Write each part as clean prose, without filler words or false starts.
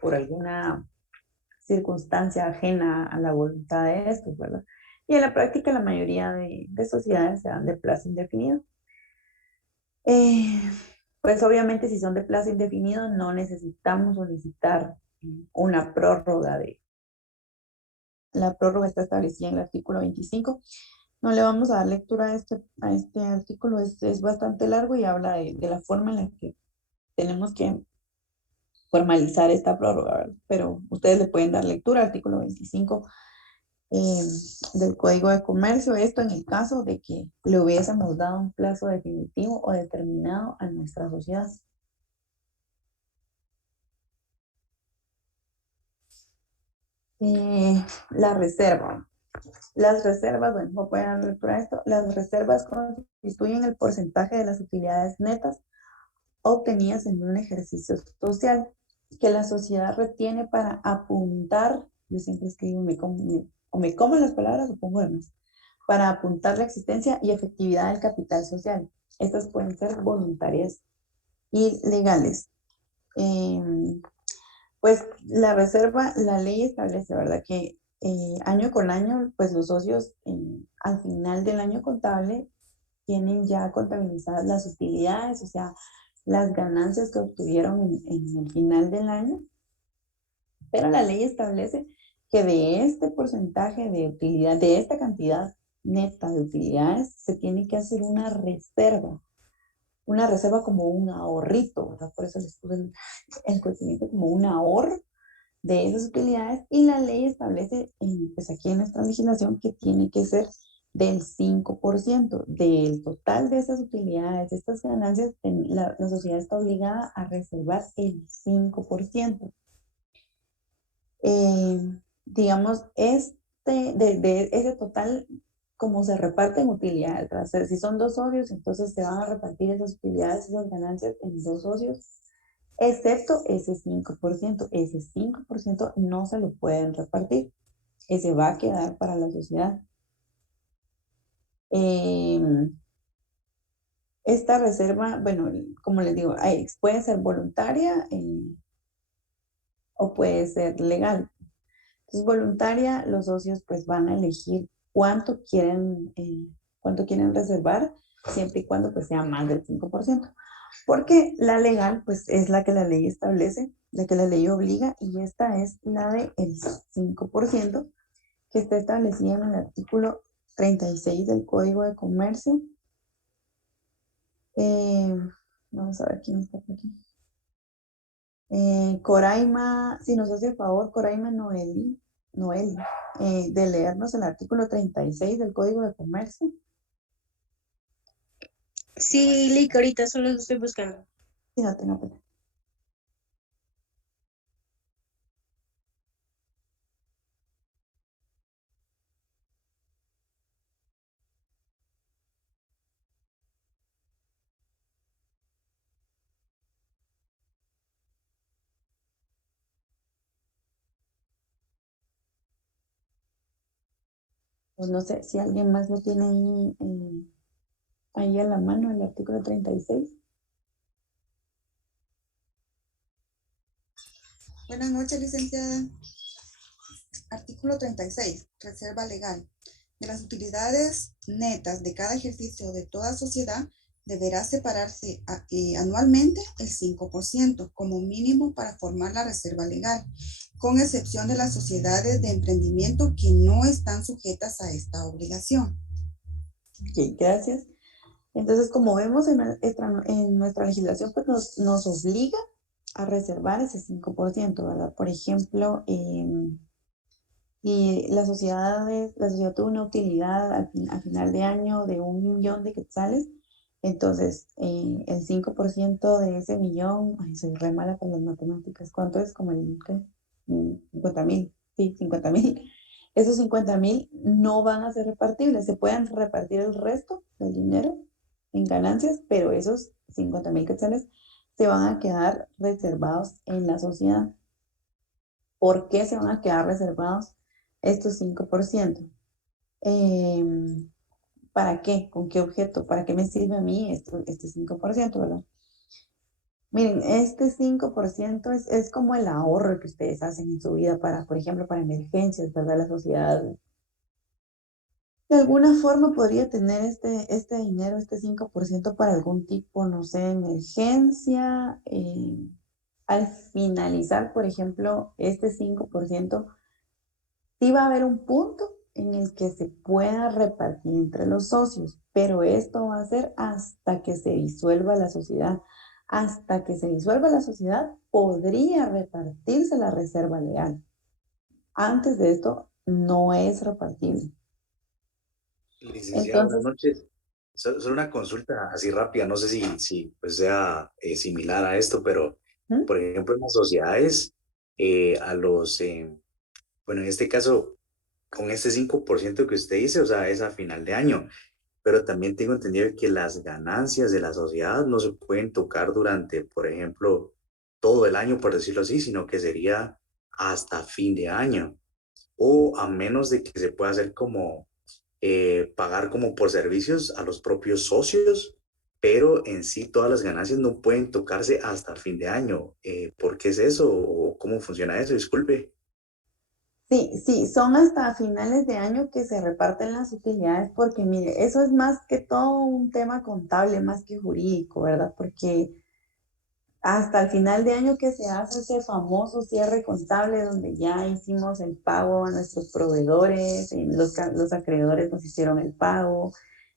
por alguna circunstancia ajena a la voluntad de estos, ¿verdad? Y en la práctica la mayoría de sociedades se dan de plazo indefinido. Eh, pues obviamente si son de plazo indefinido no necesitamos solicitar una prórroga de... La prórroga está establecida en el artículo 25. No le vamos a dar lectura a este artículo, es bastante largo y habla de la forma en la que tenemos que formalizar esta prórroga, ¿verdad? Pero ustedes le pueden dar lectura al artículo 25 eh, del Código de Comercio, esto en el caso de que le hubiésemos dado un plazo definitivo o determinado a nuestra sociedad. La reserva. Las reservas, bueno, no pueden dar lectura a esto, las reservas constituyen el porcentaje de las utilidades netas obtenidas en un ejercicio social que la sociedad retiene para apuntar, yo siempre escribo, o me como las palabras o pongo de más, para apuntar la existencia y efectividad del capital social. Estas pueden ser voluntarias y legales. Eh, pues la reserva, la ley establece, ¿verdad? Que año con año, pues los socios al final del año contable tienen ya contabilizadas las utilidades, o sea, las ganancias que obtuvieron en el final del año, pero la ley establece que de este porcentaje de utilidad, de esta cantidad neta de utilidades, se tiene que hacer una reserva como un ahorrito, ¿verdad? Por eso les puse el conocimiento como un ahorro de esas utilidades y la ley establece, pues aquí en nuestra legislación, que tiene que ser del 5% del total de esas utilidades, de estas ganancias, la sociedad está obligada a reservar el 5%. Eh, digamos, de ese total, como se reparten utilidades, o sea, si son dos socios, entonces se van a repartir esas utilidades, esas ganancias en dos socios, excepto ese 5%. Ese 5% no se lo pueden repartir, ese va a quedar para la sociedad. Esta reserva, bueno, como les digo, puede ser voluntaria o puede ser legal. Entonces, voluntaria, los socios pues van a elegir cuánto quieren reservar, siempre y cuando pues sea más del 5%. Porque la legal pues es la que la ley establece, la que la ley obliga, y esta es la del 5%, que está establecida en el artículo 36 del Código de Comercio. Eh, Vamos a ver quién está por aquí. Coraima, si nos hace el favor, Coraima Noeli, de leernos el artículo 36 del Código de Comercio. Sí, Lick, ahorita solo lo estoy buscando. Sí, no tengo pena. Pues no sé si alguien más lo tiene ahí a la mano, el artículo 36. Buenas noches, licenciada. Artículo 36. Reserva legal. De las utilidades netas de cada ejercicio de toda sociedad, deberá separarse anualmente el 5% como mínimo para formar la reserva legal, con excepción de las sociedades de emprendimiento que no están sujetas a esta obligación. Ok, gracias. Entonces, como vemos en nuestra legislación, pues nos obliga a reservar ese 5%, ¿verdad? Por ejemplo, y la sociedad tuvo una utilidad a final de año de 1 millón de quetzales, entonces el 5% de ese millón, ay, soy re mala con las matemáticas, ¿cuánto es? Como el, ¿qué? 50,000, sí, 50,000. Esos 50,000 no van a ser repartibles, se pueden repartir el resto del dinero en ganancias, pero esos 50,000 quetzales se van a quedar reservados en la sociedad. ¿Por qué se van a quedar reservados estos 5%? ¿Para qué? ¿Con qué objeto? ¿Para qué me sirve a mí este 5%, verdad? Miren, este 5% es como el ahorro que ustedes hacen en su vida para, por ejemplo, para emergencias, ¿verdad? La sociedad de alguna forma podría tener este dinero, este 5% para algún tipo, no sé, emergencia. Al finalizar, por ejemplo, este 5%, sí va a haber un punto en el que se pueda repartir entre los socios, pero esto va a ser hasta que se disuelva la sociedad. Hasta que se disuelva la sociedad, podría repartirse la reserva legal. Antes de esto, no es repartible. Licenciada, buenas Entonces, noches. Solo una consulta así rápida, no sé si pues sea similar a esto, pero ¿mm? por ejemplo en las sociedades, a los, bueno, en este caso, con este 5% que usted dice, o sea, es a final de año, pero también tengo entendido que las ganancias de la sociedad no se pueden tocar durante, por ejemplo, todo el año, por decirlo así, sino que sería hasta fin de año, o a menos de que se pueda hacer como pagar como por servicios a los propios socios, pero en sí todas las ganancias no pueden tocarse hasta fin de año. ¿Por qué es eso? ¿O cómo funciona eso? Disculpe. Sí, sí, son hasta finales de año que se reparten las utilidades porque, mire, eso es más que todo un tema contable, más que jurídico, ¿verdad? Porque hasta el final de año que se hace ese famoso cierre contable donde ya hicimos el pago a nuestros proveedores, los acreedores nos hicieron el pago,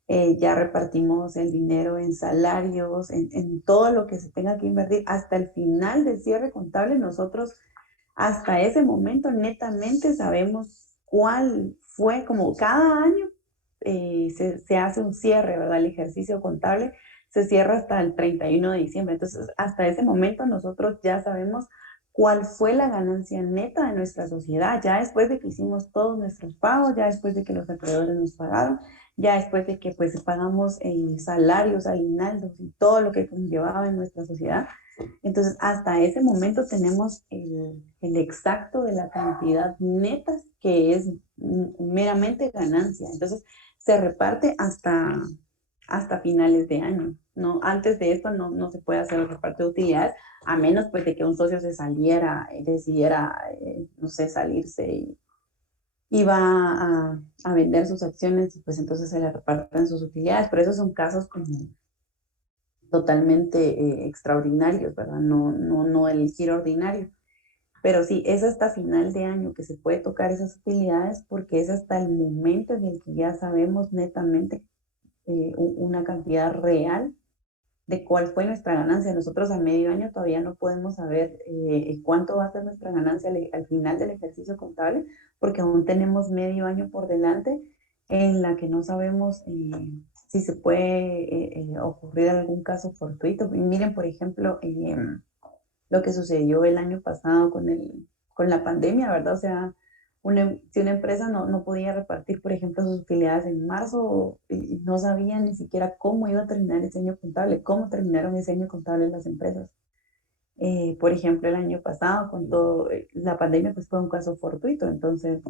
ya repartimos el dinero en salarios, en todo lo que se tenga que invertir. Hasta el final del cierre contable, nosotros hasta ese momento netamente sabemos cuál fue, como cada año se hace un cierre, ¿verdad? El ejercicio contable se cierra hasta el 31 de diciembre. Entonces, hasta ese momento nosotros ya sabemos cuál fue la ganancia neta de nuestra sociedad, ya después de que hicimos todos nuestros pagos, ya después de que los acreedores nos pagaron, ya después de que pues pagamos salarios, aguinaldos y todo lo que conllevaba en nuestra sociedad. Entonces, hasta ese momento tenemos el exacto de la cantidad neta que es meramente ganancia. Entonces, se reparte hasta finales de año. No, antes de esto no se puede hacer el reparto de utilidades, a menos pues de que un socio se saliera, decidiera, no sé, salirse y va a vender sus acciones y pues entonces se le reparten sus utilidades. Pero esos son casos como totalmente extraordinarios, ¿verdad? No el giro ordinario. Pero sí, es hasta final de año que se puede tocar esas utilidades porque es hasta el momento en el que ya sabemos netamente una cantidad real de cuál fue nuestra ganancia. Nosotros a medio año todavía no podemos saber cuánto va a ser nuestra ganancia al final del ejercicio contable porque aún tenemos medio año por delante en la que no sabemos si se puede ocurrir algún caso fortuito. Y miren, por ejemplo, lo que sucedió el año pasado con la pandemia, ¿verdad? O sea, si una empresa no podía repartir, por ejemplo, sus utilidades en marzo y no sabía ni siquiera cómo iba a terminar ese año contable, cómo terminaron ese año contable las empresas. Por ejemplo, el año pasado, con todo, la pandemia, pues fue un caso fortuito, entonces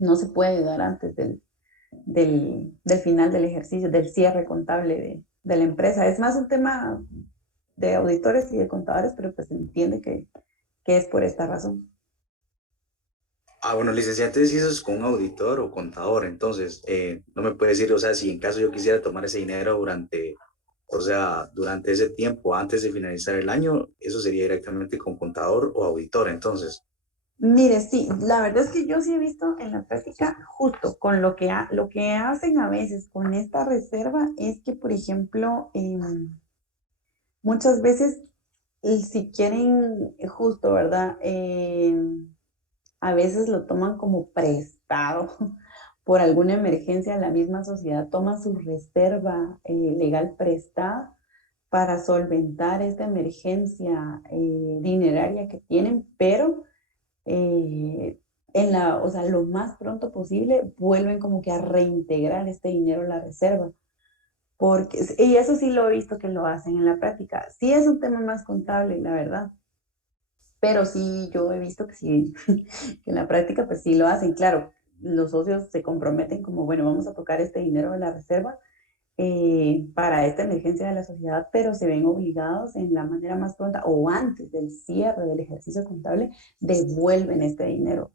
no se puede dar antes del final del ejercicio, del cierre contable de la empresa. Es más un tema de auditores y de contadores, pero pues se entiende que es por esta razón. Ah, bueno, licenciada, entonces si eso es con un auditor o contador, entonces no me puede decir, o sea, si en caso yo quisiera tomar ese dinero durante, o sea, durante ese tiempo, antes de finalizar el año, eso sería directamente con contador o auditor, entonces. Mire, sí, la verdad es que yo sí he visto en la práctica, justo con lo que hacen a veces con esta reserva, es que, por ejemplo, muchas veces, si quieren, justo, ¿verdad? A veces lo toman como prestado por alguna emergencia, la misma sociedad toma su reserva legal prestada para solventar esta emergencia dineraria que tienen, pero eh, o sea, lo más pronto posible vuelven como que a reintegrar este dinero a la reserva. Y eso sí lo he visto que lo hacen en la práctica. Sí es un tema más contable, la verdad, pero sí yo he visto que sí, que en la práctica pues sí lo hacen. Claro, los socios se comprometen como, bueno, vamos a tocar este dinero de la reserva para esta emergencia de la sociedad, pero se ven obligados en la manera más pronta o antes del cierre del ejercicio contable, devuelven este dinero.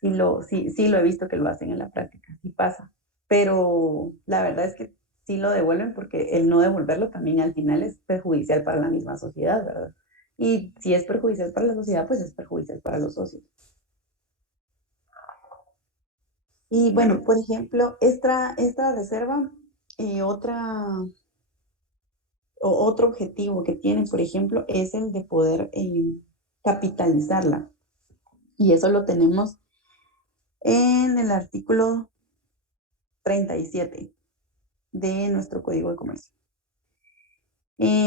Sí lo he visto que lo hacen en la práctica, sí pasa. Pero la verdad es que sí lo devuelven porque el no devolverlo también al final es perjudicial para la misma sociedad, ¿verdad? Y si es perjudicial para la sociedad, pues es perjudicial para los socios. Y bueno, por ejemplo, esta reserva, otro objetivo que tiene, por ejemplo, es el de poder capitalizarla. Y eso lo tenemos en el artículo 37 de nuestro Código de Comercio.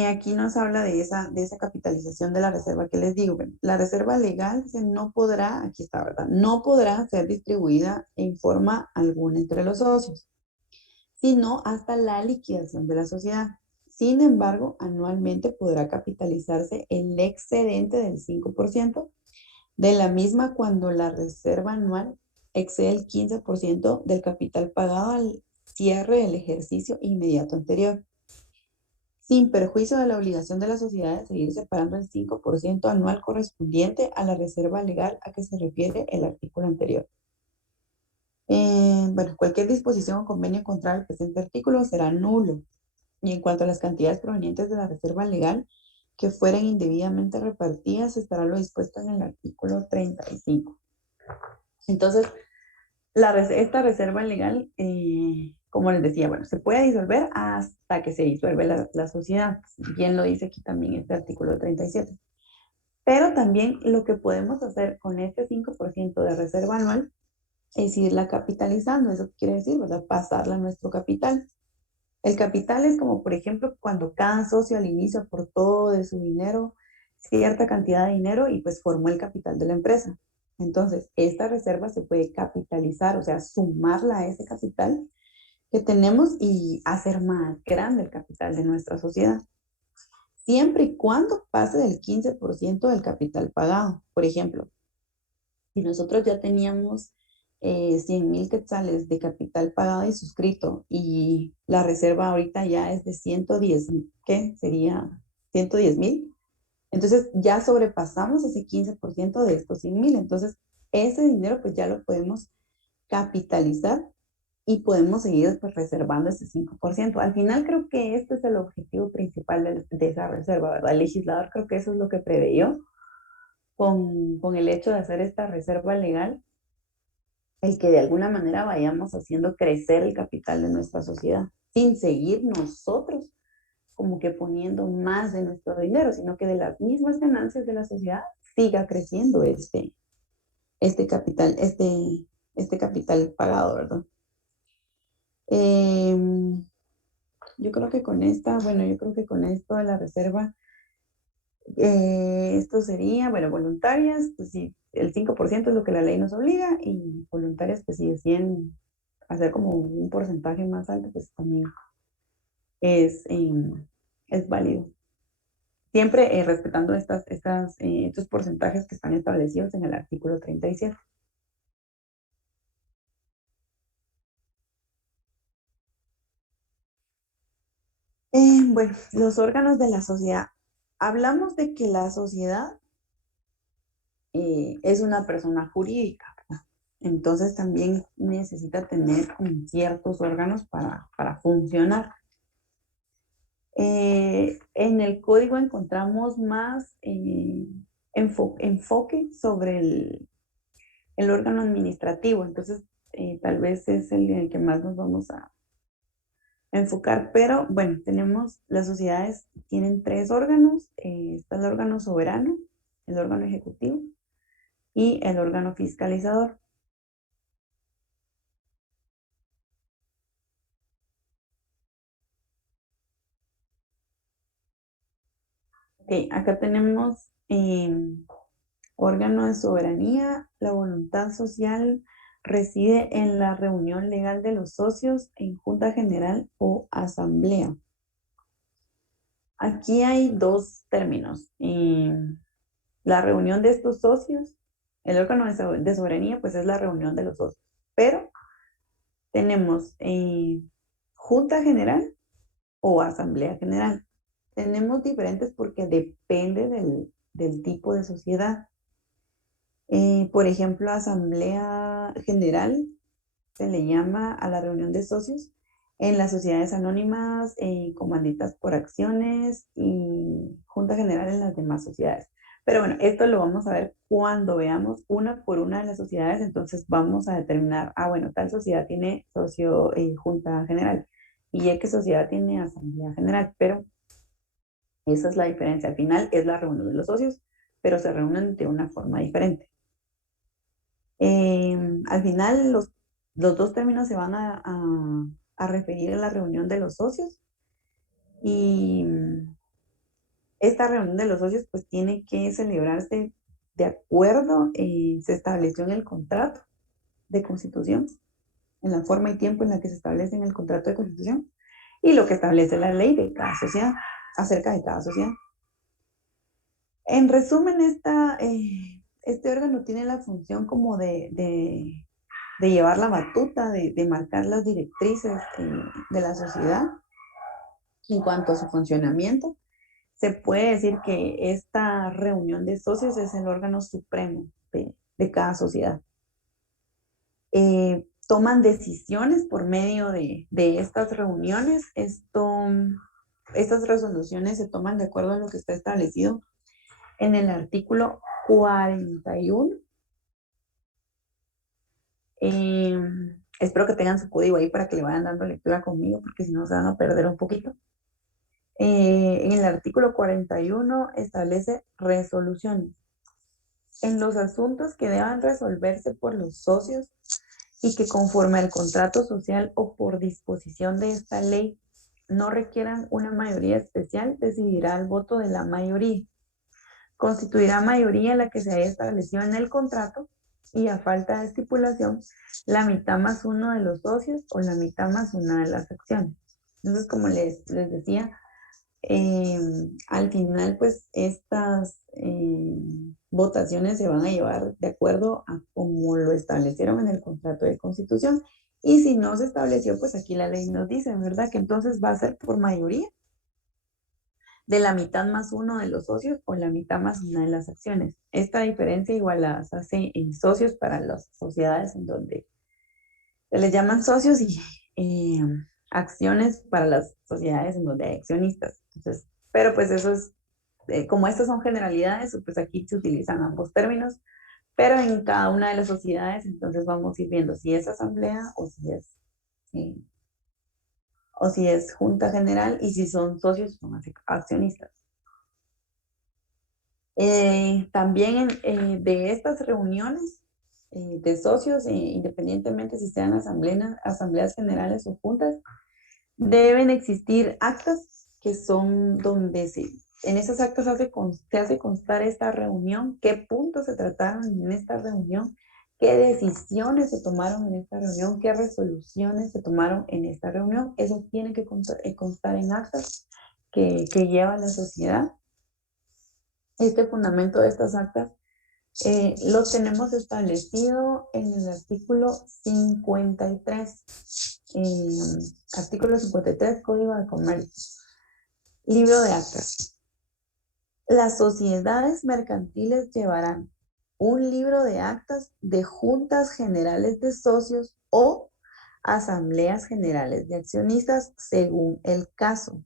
Aquí nos habla de esa capitalización de la reserva que les digo. Bueno, la reserva legal no podrá, aquí está, ¿verdad? No podrá ser distribuida en forma alguna entre los socios, sino hasta la liquidación de la sociedad. Sin embargo, anualmente podrá capitalizarse el excedente del 5% de la misma cuando la reserva anual excede el 15% del capital pagado al cierre del ejercicio inmediato anterior, sin perjuicio de la obligación de la sociedad de seguir separando el 5% anual correspondiente a la reserva legal a que se refiere el artículo anterior. Bueno, cualquier disposición o convenio contrario al presente artículo será nulo. Y en cuanto a las cantidades provenientes de la reserva legal que fueren indebidamente repartidas, estará lo dispuesto en el artículo 35. Entonces, esta reserva legal, como les decía, bueno, se puede disolver hasta que se disuelve la sociedad. Bien lo dice aquí también este artículo 37. Pero también lo que podemos hacer con este 5% de reserva anual es irla capitalizando. Eso quiere decir, ¿verdad? Pasarla a nuestro capital. El capital es como, por ejemplo, cuando cada socio al inicio aportó de su dinero cierta cantidad de dinero y pues formó el capital de la empresa. Entonces, esta reserva se puede capitalizar, o sea, sumarla a ese capital que tenemos y hacer más grande el capital de nuestra sociedad. Siempre y cuando pase del 15% del capital pagado. Por ejemplo, si nosotros ya teníamos 100,000 quetzales de capital pagado y suscrito y la reserva ahorita ya es de 110, ¿qué? Sería 110,000. Entonces ya sobrepasamos ese 15% de estos 100,000. Entonces ese dinero pues ya lo podemos capitalizar y podemos seguir pues reservando ese 5%. Al final creo que este es el objetivo principal de esa reserva, ¿verdad? El legislador creo que eso es lo que preveyó con el hecho de hacer esta reserva legal, el que de alguna manera vayamos haciendo crecer el capital de nuestra sociedad, sin seguir nosotros como que poniendo más de nuestro dinero, sino que de las mismas ganancias de la sociedad siga creciendo capital, este capital pagado, ¿verdad? Yo creo que con esto de la reserva, esto sería, bueno, voluntarias, pues sí, el 5% es lo que la ley nos obliga, y voluntarias, pues si deciden hacer como un porcentaje más alto, pues también es, es válido. Siempre respetando estos porcentajes que están establecidos en el artículo 37. Bueno, los órganos de la sociedad. Hablamos de que la sociedad es una persona jurídica, ¿verdad? Entonces también necesita tener ciertos órganos para funcionar. En el código encontramos más enfoque sobre el órgano administrativo, entonces tal vez es el que más nos vamos a enfocar, pero bueno, las sociedades tienen 3 órganos, está el órgano soberano, el órgano ejecutivo y el órgano fiscalizador. Ok, acá tenemos órgano de soberanía. La voluntad social reside en la reunión legal de los socios en junta general o asamblea. Aquí hay 2 términos. La reunión de estos socios, el órgano de soberanía, pues es la reunión de los socios. Pero tenemos junta general o asamblea general. Tenemos diferentes porque depende del tipo de sociedad. Por ejemplo, asamblea general se le llama a la reunión de socios en las sociedades anónimas, comanditas por acciones y junta general en las demás sociedades. Pero bueno, esto lo vamos a ver cuando veamos una por una de las sociedades, entonces vamos a determinar, bueno, tal sociedad tiene junta general y X sociedad tiene asamblea general, pero esa es la diferencia. Al final es la reunión de los socios, pero se reúnen de una forma diferente. Al final los dos términos se van a referir a la reunión de los socios y esta reunión de los socios pues tiene que celebrarse de acuerdo, se estableció en el contrato de constitución, en la forma y tiempo en la que se establece en el contrato de constitución y lo que establece la ley de cada sociedad, acerca de cada sociedad. En resumen, este órgano tiene la función como de llevar la batuta, de marcar las directrices de la sociedad en cuanto a su funcionamiento. Se puede decir que esta reunión de socios es el órgano supremo de cada sociedad. Toman decisiones por medio de estas reuniones. Estas resoluciones se toman de acuerdo a lo que está establecido en el artículo 41. Espero que tengan su código ahí para que le vayan dando lectura conmigo, porque si no se van a perder un poquito. En el artículo 41 establece resoluciones. En los asuntos que deban resolverse por los socios y que conforme al contrato social o por disposición de esta ley no requieran una mayoría especial, decidirá el voto de la mayoría. Constituirá mayoría la que se haya establecido en el contrato y a falta de estipulación, la mitad más uno de los socios o la mitad más una de las acciones. Entonces, como les decía, al final, pues, estas votaciones se van a llevar de acuerdo a como lo establecieron en el contrato de constitución. Y si no se estableció, pues aquí la ley nos dice, ¿verdad? Que entonces va a ser por mayoría de la mitad más uno de los socios o la mitad más una de las acciones. Esta diferencia igual las hace en socios para las sociedades en donde se les llaman socios y acciones para las sociedades en donde hay accionistas. Entonces, pero pues eso es, como estas son generalidades, pues aquí se utilizan ambos términos, pero en cada una de las sociedades entonces vamos a ir viendo si es asamblea o si es junta general y si son socios o son accionistas. También de estas reuniones de socios, independientemente si sean asambleas generales o juntas, deben existir actas que son donde en esas actas se hace constar esta reunión, qué puntos se trataron en esta reunión, qué decisiones se tomaron en esta reunión, qué resoluciones se tomaron en esta reunión. Eso tiene que constar en actas que lleva la sociedad. Este fundamento de estas actas lo tenemos establecido en el artículo 53. Artículo 53, Código de Comercio. Libro de actas. Las sociedades mercantiles llevarán un libro de actas de juntas generales de socios o asambleas generales de accionistas según el caso.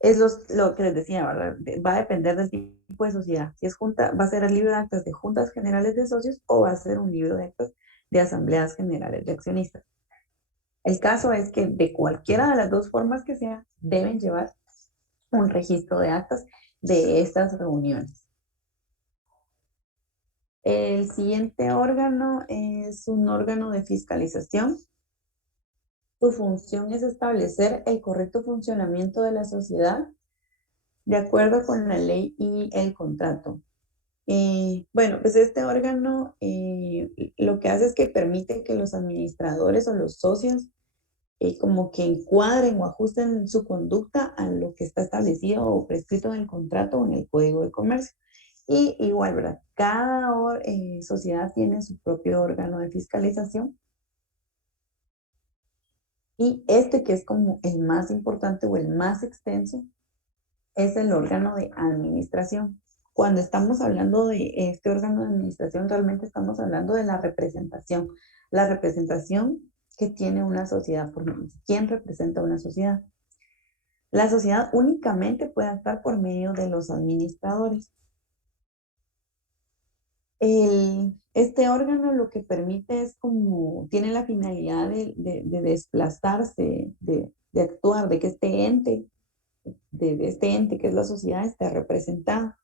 Es lo que les decía, ¿verdad? Va a depender del tipo de sociedad. Si es junta, va a ser el libro de actas de juntas generales de socios o va a ser un libro de actas de asambleas generales de accionistas. El caso es que de cualquiera de las dos formas que sea, deben llevar un registro de actas de estas reuniones. El siguiente órgano es un órgano de fiscalización. Su función es establecer el correcto funcionamiento de la sociedad de acuerdo con la ley y el contrato. Bueno, pues este órgano lo que hace es que permite que los administradores o los socios como que encuadren o ajusten su conducta a lo que está establecido o prescrito en el contrato o en el Código de Comercio. Y igual, ¿verdad? Cada sociedad tiene su propio órgano de fiscalización Y este que es como el más importante o el más extenso es el órgano de administración. Cuando estamos hablando de este órgano de administración, realmente estamos hablando de la representación que tiene una sociedad por medio. ¿Quién representa una sociedad? La sociedad únicamente puede actuar por medio de los administradores. Este órgano lo que permite es como, tiene la finalidad de desplazarse, de actuar, de que este ente, de este ente que es la sociedad, esté representado.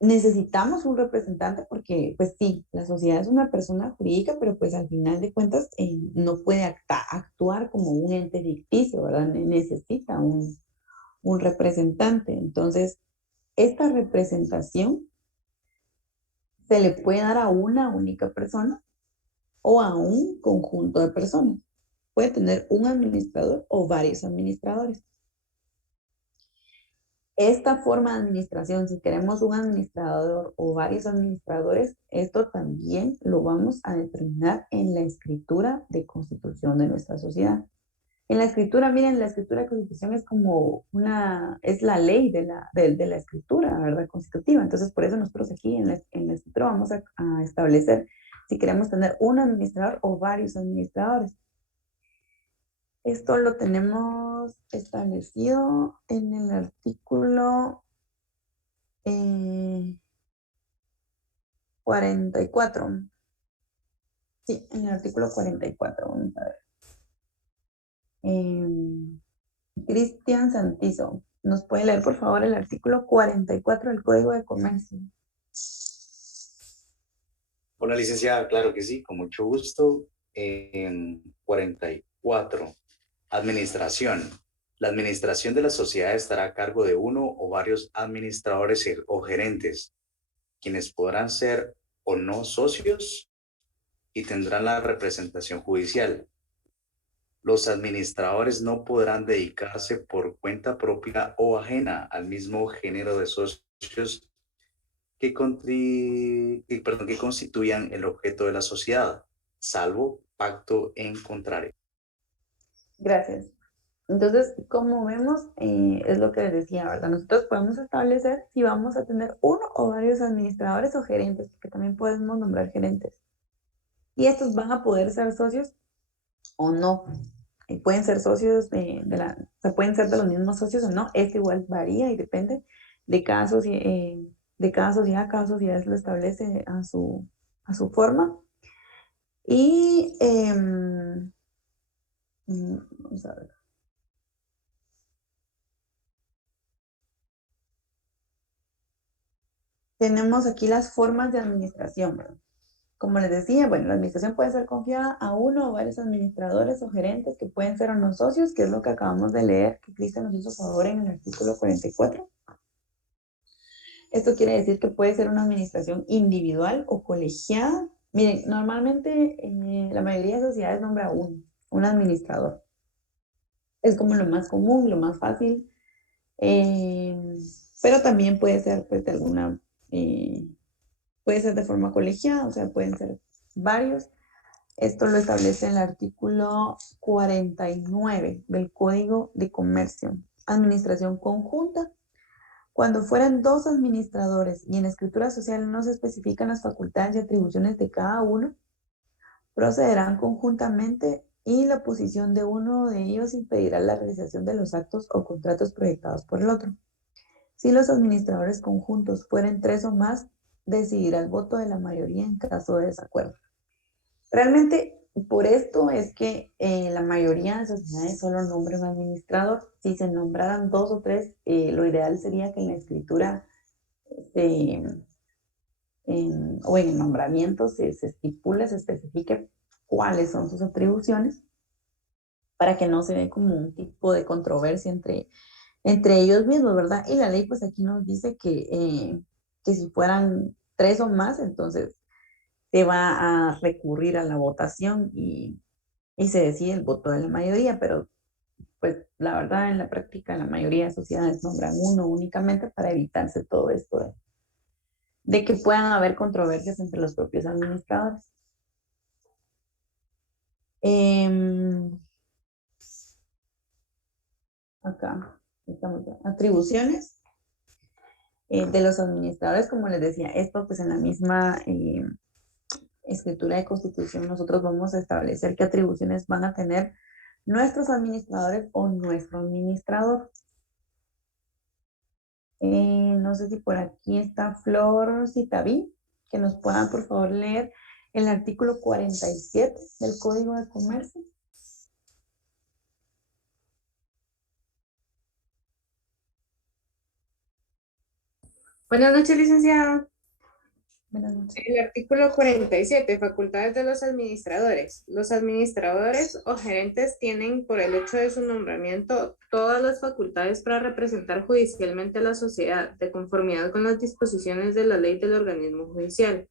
Necesitamos un representante porque, pues sí, la sociedad es una persona jurídica, pero pues al final de cuentas no puede actuar como un ente ficticio, ¿verdad? Necesita un representante. Entonces, esta representación se le puede dar a una única persona o a un conjunto de personas. Puede tener un administrador o varios administradores. Esta forma de administración, si queremos un administrador o varios administradores, esto también lo vamos a determinar en la escritura de constitución de nuestra sociedad. En la escritura, miren, la escritura de constitución es como es la ley de la escritura, ¿verdad? Constitutiva. Entonces, por eso nosotros aquí en la escritura vamos a establecer si queremos tener un administrador o varios administradores. Esto lo tenemos establecido en el artículo 44. Sí, en el artículo 44, vamos a ver. Cristian Santizo, ¿nos puede leer por favor el artículo 44 del Código de Comercio? Hola, licenciada, claro que sí, con mucho gusto. 44. Administración. La administración de la sociedad estará a cargo de uno o varios administradores o gerentes, quienes podrán ser o no socios y tendrán la representación judicial. Los administradores no podrán dedicarse por cuenta propia o ajena al mismo género de socios que constituyan el objeto de la sociedad, salvo pacto en contrario. Gracias. Entonces, como vemos, es lo que les decía, ¿verdad? Nosotros podemos establecer si vamos a tener uno o varios administradores o gerentes, porque también podemos nombrar gerentes. Y estos van a poder ser socios o no. Pueden ser socios o sea, pueden ser de los mismos socios o no. Esto igual varía y depende de cada sociedad. Cada sociedad lo establece a su forma. Y vamos a ver. Tenemos aquí las formas de administración, ¿verdad? Como les decía, bueno, la administración puede ser confiada a uno o varios administradores o gerentes que pueden ser o no socios, que es lo que acabamos de leer, que Cristian nos hizo favor en el artículo 44. Esto quiere decir que puede ser una administración individual o colegiada. Miren, normalmente la mayoría de sociedades nombra un administrador. Es como lo más común, lo más fácil, pero también puede ser pues, puede ser de forma colegiada, o sea, pueden ser varios. Esto lo establece el artículo 49 del Código de Comercio. Administración conjunta. Cuando fueran dos administradores y en la escritura social no se especifican las facultades y atribuciones de cada uno, procederán conjuntamente y la posición de uno de ellos impedirá la realización de los actos o contratos proyectados por el otro. Si los administradores conjuntos fueren 3 o más, decidirá el voto de la mayoría en caso de desacuerdo. Realmente, por esto es que la mayoría de sociedades solo nombra un administrador. Si se nombraran 2 o 3, lo ideal sería que en la escritura o en el nombramiento se estipule, se especifique cuáles son sus atribuciones para que no se dé como un tipo de controversia entre ellos mismos, ¿verdad? Y la ley pues aquí nos dice que si fueran 3 o más, entonces se va a recurrir a la votación y se decide el voto de la mayoría, pero pues la verdad en la práctica la mayoría de sociedades nombran uno únicamente para evitarse todo esto de que puedan haber controversias entre los propios administradores. Em, acá estamos, atribuciones de los administradores, como les decía, esto pues en la misma escritura de constitución nosotros vamos a establecer qué atribuciones van a tener nuestros administradores o nuestro administrador. No sé si por aquí está Flor Citaví, que nos puedan por favor leer el artículo 47 del Código de Comercio. Buenas noches, licenciada. Buenas noches. El artículo 47, facultades de los administradores. Los administradores o gerentes tienen, por el hecho de su nombramiento, todas las facultades para representar judicialmente a la sociedad, de conformidad con las disposiciones de la ley del organismo judicial.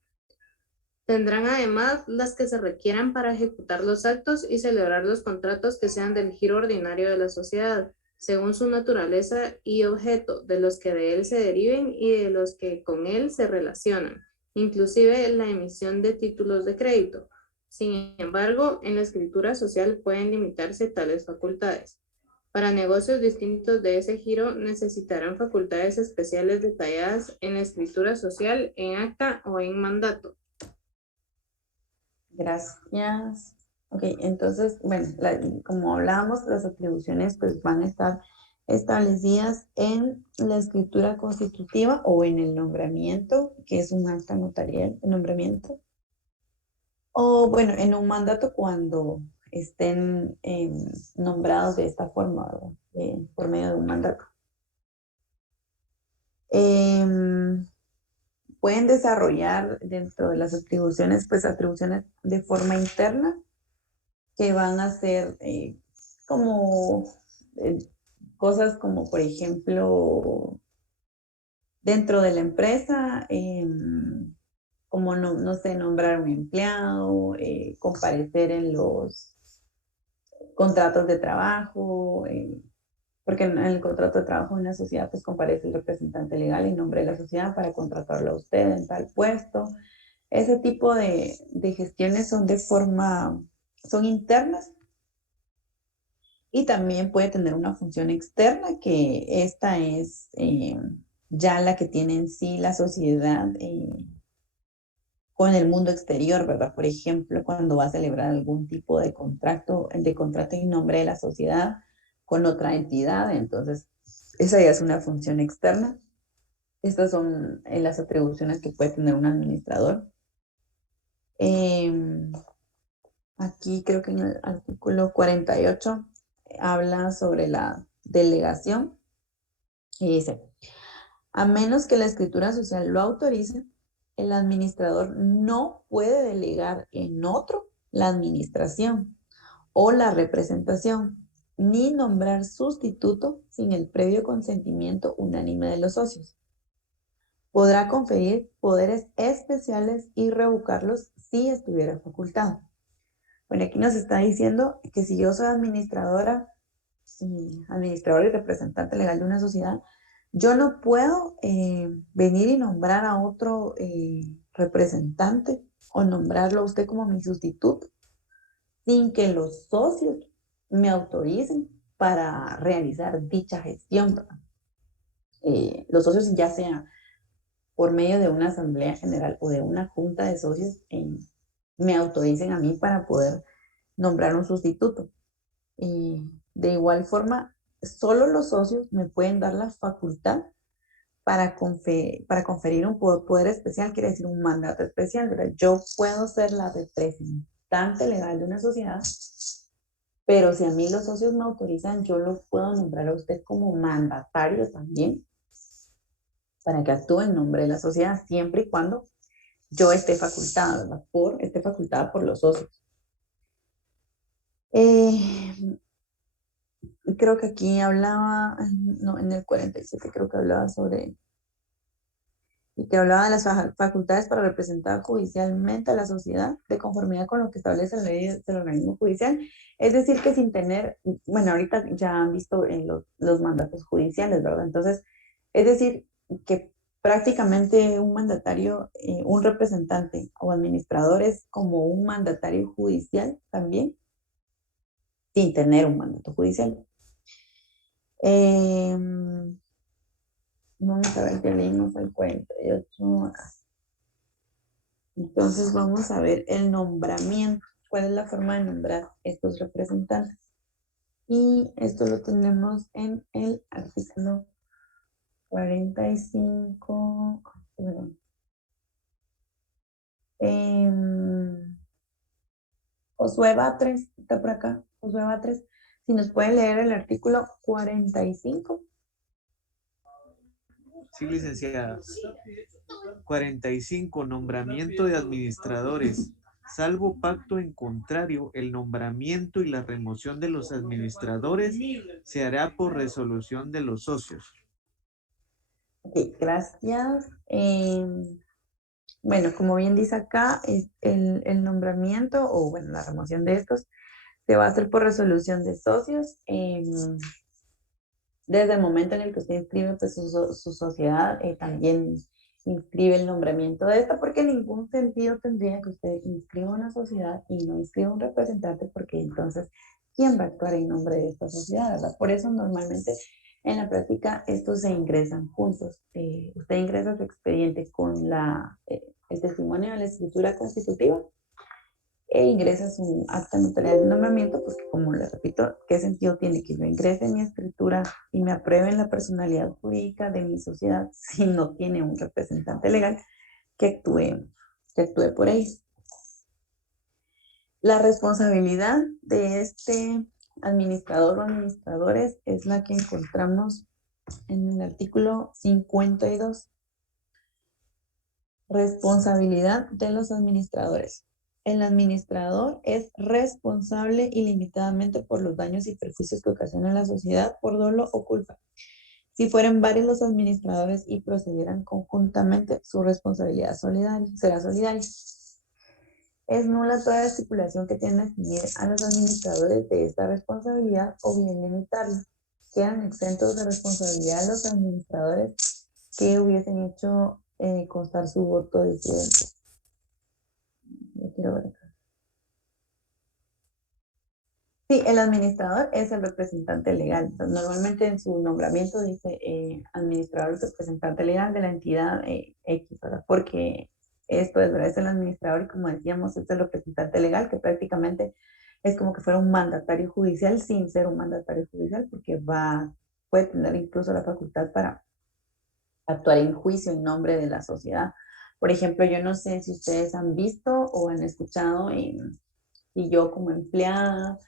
Tendrán además las que se requieran para ejecutar los actos y celebrar los contratos que sean del giro ordinario de la sociedad, según su naturaleza y objeto, de los que de él se deriven y de los que con él se relacionan, inclusive la emisión de títulos de crédito. Sin embargo, en la escritura social pueden limitarse tales facultades. Para negocios distintos de ese giro necesitarán facultades especiales detalladas en la escritura social, en acta o en mandato. Gracias. Ok, entonces, bueno, como hablábamos, las atribuciones pues van a estar establecidas en la escritura constitutiva o en el nombramiento, que es un acta notarial, el nombramiento. O bueno, en un mandato cuando estén nombrados de esta forma, ¿verdad? Por medio de un mandato. Pueden desarrollar dentro de las atribuciones, pues atribuciones de forma interna que van a ser como cosas como, por ejemplo, dentro de la empresa, como no sé, nombrar un empleado, comparecer en los contratos de trabajo, porque en el contrato de trabajo de una sociedad pues comparece el representante legal en nombre de la sociedad para contratarlo a usted en tal puesto. Ese tipo de gestiones son son internas y también puede tener una función externa que esta es ya la que tiene en sí la sociedad con el mundo exterior, ¿verdad? Por ejemplo, cuando va a celebrar algún tipo de contrato en nombre de la sociedad con otra entidad, entonces esa ya es una función externa. Estas son las atribuciones que puede tener un administrador. Aquí creo que en el artículo 48 habla sobre la delegación y dice, a menos que la escritura social lo autorice, el administrador no puede delegar en otro la administración o la representación, ni nombrar sustituto sin el previo consentimiento unánime de los socios. Podrá conferir poderes especiales y revocarlos si estuviera facultado. Bueno, aquí nos está diciendo que si yo soy administradora, administrador y representante legal de una sociedad, yo no puedo venir y nombrar a otro representante o nombrarlo a usted como mi sustituto sin que los socios me autoricen para realizar dicha gestión, ¿verdad? Los socios, ya sea por medio de una asamblea general o de una junta de socios, me autoricen a mí para poder nombrar un sustituto. De igual forma, solo los socios me pueden dar la facultad para conferir un poder especial, quiere decir un mandato especial, ¿verdad? Yo puedo ser la representante legal de una sociedad, pero si a mí los socios me autorizan, yo lo puedo nombrar a usted como mandatario también, para que actúe en nombre de la sociedad, siempre y cuando yo esté facultada, ¿verdad? Esté facultada por los socios. Creo que aquí hablaba, no, en el 47 creo que hablaba de las facultades para representar judicialmente a la sociedad de conformidad con lo que establece la ley del organismo judicial. Es decir, que sin tener, bueno, ahorita ya han visto en los mandatos judiciales, ¿verdad? Entonces, es decir, que prácticamente un mandatario, un representante o administrador es como un mandatario judicial también, sin tener un mandato judicial. Vamos a ver que leímos el 48 acá. Entonces vamos a ver el nombramiento. ¿Cuál es la forma de nombrar estos representantes? Y esto lo tenemos en el artículo 45. Perdón. Josué Batres, está por acá. Josué Batres, si nos puede leer el artículo 45. Sí, licenciada. 45. Nombramiento de administradores. Salvo pacto en contrario, el nombramiento y la remoción de los administradores se hará por resolución de los socios. Ok, gracias. Bueno, como bien dice acá, el nombramiento o bueno, la remoción de estos se va a hacer por resolución de socios. Desde el momento en el que usted inscribe pues, su sociedad, también inscribe el nombramiento de esta, porque en ningún sentido tendría que usted inscriba una sociedad y no inscriba un representante, porque entonces, ¿quién va a actuar en nombre de esta sociedad, verdad? Por eso normalmente en la práctica estos se ingresan juntos. Usted ingresa su expediente con el testimonio de la escritura constitutiva e ingresa su acta notarial de nombramiento, porque como le repito, ¿qué sentido tiene que yo ingrese mi escritura y me aprueben la personalidad jurídica de mi sociedad si no tiene un representante legal que actúe por ellos? La responsabilidad de este administrador o administradores es la que encontramos en el artículo 52. Responsabilidad de los administradores. El administrador es responsable ilimitadamente por los daños y perjuicios que ocasiona a la sociedad por dolo o culpa. Si fueran varios los administradores y procedieran conjuntamente, su responsabilidad será solidaria. Es nula toda estipulación que tienda a definir a los administradores de esta responsabilidad o bien limitarla. Quedan exentos de responsabilidad los administradores que hubiesen hecho constar su voto disidente. Yo quiero ver acá. Sí, el administrador es el representante legal. Entonces, normalmente en su nombramiento dice administrador o representante legal de la entidad X, ¿verdad? Porque esto es, ¿verdad? Es el administrador y como decíamos, es el representante legal que prácticamente es como que fuera un mandatario judicial sin ser un mandatario judicial porque puede tener incluso la facultad para actuar en juicio en nombre de la sociedad. Por ejemplo, yo no sé si ustedes han visto o han escuchado, y yo como empleada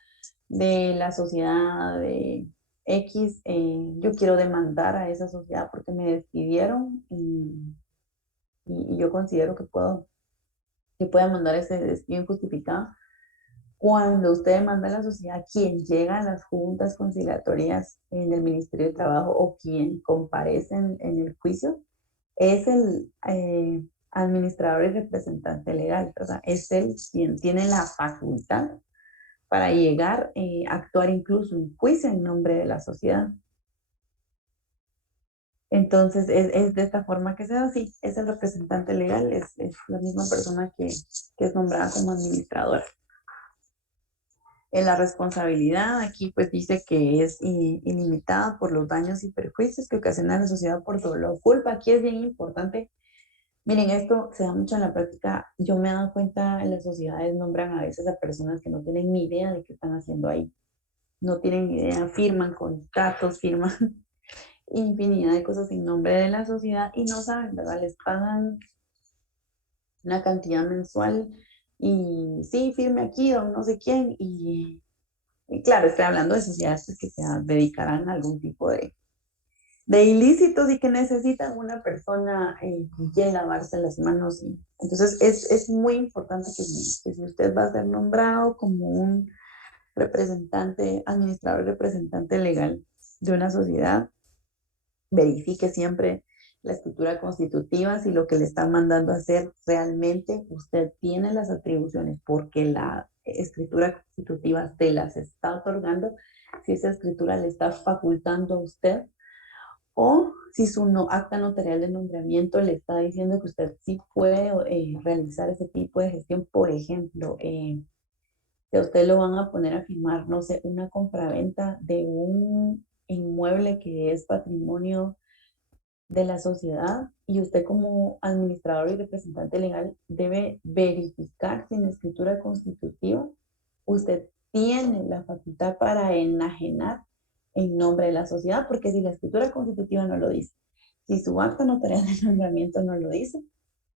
de la sociedad de X, yo quiero demandar a esa sociedad porque me despidieron y yo considero que pueda mandar ese despido injustificado. Cuando usted demanda a la sociedad, quien llega a las juntas conciliatorias en el Ministerio de Trabajo o quien comparece en el juicio, es el administrador y representante legal, o sea, es él quien tiene la facultad para llegar a actuar incluso en juicio en nombre de la sociedad. Entonces, es de esta forma que se da, sí, es el representante legal, es la misma persona que es nombrada como administradora. En la responsabilidad, aquí pues dice que es ilimitada por los daños y perjuicios que ocasiona a la sociedad por dolo o culpa. Aquí es bien importante. Miren, esto se da mucho en la práctica. Yo me he dado cuenta, en las sociedades nombran a veces a personas que no tienen ni idea de qué están haciendo ahí. No tienen ni idea, firman contratos, firman infinidad de cosas en nombre de la sociedad y no saben, ¿verdad? Les pagan una cantidad mensual y sí, firme aquí o no sé quién. Y claro, estoy hablando de sociedades pues, que se dedicarán a algún tipo de ilícitos y que necesitan una persona con quien lavarse las manos. Entonces es muy importante que si usted va a ser nombrado como un representante, administrador, representante legal de una sociedad, verifique siempre la escritura constitutiva, si lo que le están mandando a hacer realmente usted tiene las atribuciones porque la escritura constitutiva se las está otorgando, si esa escritura le está facultando a usted o si su acta notarial de nombramiento le está diciendo que usted sí puede realizar ese tipo de gestión, por ejemplo, Si a usted lo van a poner a firmar, no sé, una compraventa de un inmueble que es patrimonio de la sociedad y usted como administrador y representante legal debe verificar si en la escritura constitutiva usted tiene la facultad para enajenar en nombre de la sociedad, porque si la escritura constitutiva no lo dice, si su acta notarial de nombramiento no lo dice,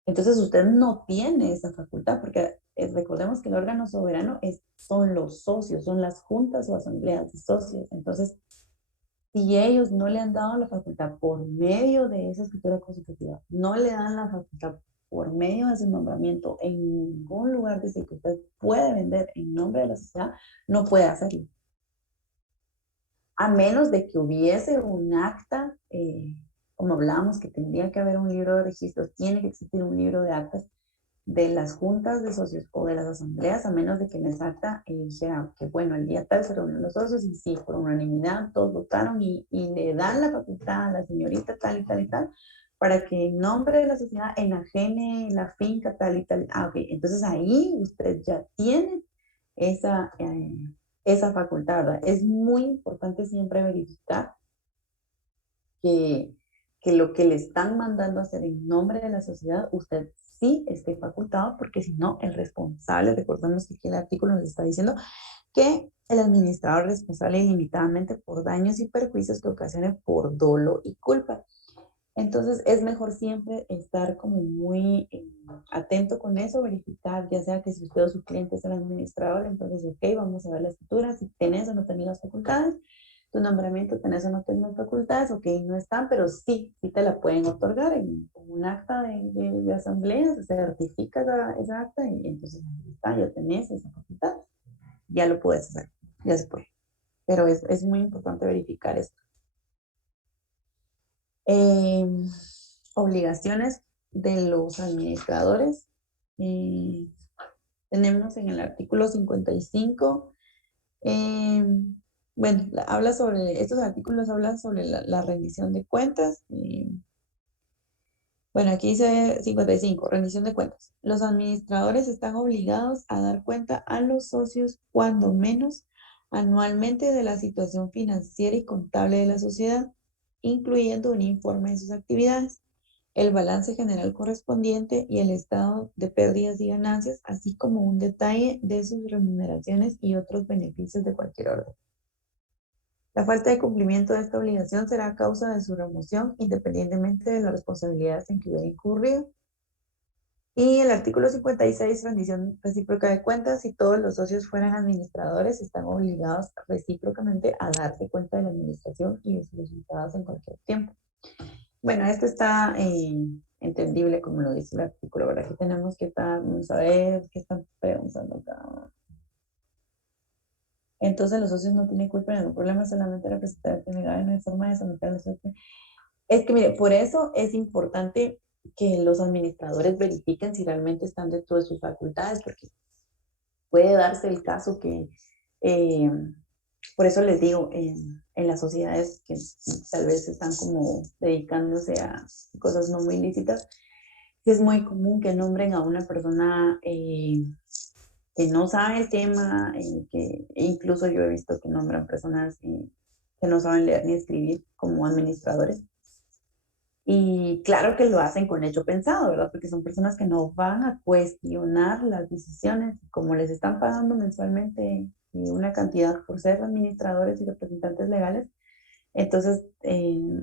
entonces usted no tiene esa facultad, porque recordemos que el órgano soberano son los socios, son las juntas o asambleas de socios. Entonces, si ellos no le han dado la facultad por medio de esa escritura constitutiva, no le dan la facultad por medio de su nombramiento en ningún lugar desde que usted puede vender en nombre de la sociedad, no puede hacerlo. A menos de que hubiese un acta, como hablábamos, que tendría que haber un libro de registros, tiene que existir un libro de actas de las juntas de socios o de las asambleas, a menos de que en esa acta dijera que, bueno, el día tal se reunieron los socios y sí, por unanimidad todos votaron y le dan la facultad a la señorita tal y tal y tal, para que en nombre de la sociedad enajene la finca tal y tal. Ah, ok, entonces ahí usted ya tiene esa facultad, ¿verdad? Es muy importante siempre verificar que, que lo que le están mandando a hacer en nombre de la sociedad, usted sí esté facultado, porque si no, el responsable, recordemos que aquí el artículo nos está diciendo que el administrador es responsable ilimitadamente por daños y perjuicios que ocasione por dolo y culpa. Entonces es mejor siempre estar como muy atento con eso, verificar, ya sea que si usted o su cliente es el administrador, entonces, ok, vamos a ver la escritura, si tenés o no tenés las facultades, tu nombramiento, tenés o no tenés facultades, ok, no están, pero sí, sí te la pueden otorgar en un acta de asamblea, se certifica esa acta y entonces ahí está, ya tenés esa facultad, ya lo puedes hacer, ya se puede. Pero es muy importante verificar esto. Obligaciones de los administradores. Tenemos en el artículo 55, bueno, habla sobre, estos artículos hablan sobre la rendición de cuentas. Bueno, aquí dice 55, rendición de cuentas. Los administradores están obligados a dar cuenta a los socios, cuando menos anualmente, de la situación financiera y contable de la sociedad, incluyendo un informe de sus actividades, el balance general correspondiente y el estado de pérdidas y ganancias, así como un detalle de sus remuneraciones y otros beneficios de cualquier orden. La falta de cumplimiento de esta obligación será a causa de su remoción, independientemente de las responsabilidades en que hubiera incurrido. Y el artículo 56, rendición recíproca de cuentas: si todos los socios fueran administradores, están obligados recíprocamente a darse cuenta de la administración y de sus resultados en cualquier tiempo. Bueno, esto está entendible como lo dice el artículo, ¿verdad? Aquí tenemos que estar, vamos a ver qué están preguntando acá. Entonces los socios no tienen culpa en ningún problema, solamente la representación legal no hay forma de someter a los socios. Es que mire, por eso es importante que los administradores verifiquen si realmente están dentro de sus facultades, porque puede darse el caso que, por eso les digo, en las sociedades que tal vez están como dedicándose a cosas no muy lícitas, sí es muy común que nombren a una persona que no sabe el tema, que incluso yo he visto que nombran personas que no saben leer ni escribir como administradores. Y claro que lo hacen con hecho pensado, ¿verdad? Porque son personas que no van a cuestionar las decisiones, como les están pagando mensualmente una cantidad por ser administradores y representantes legales. Entonces,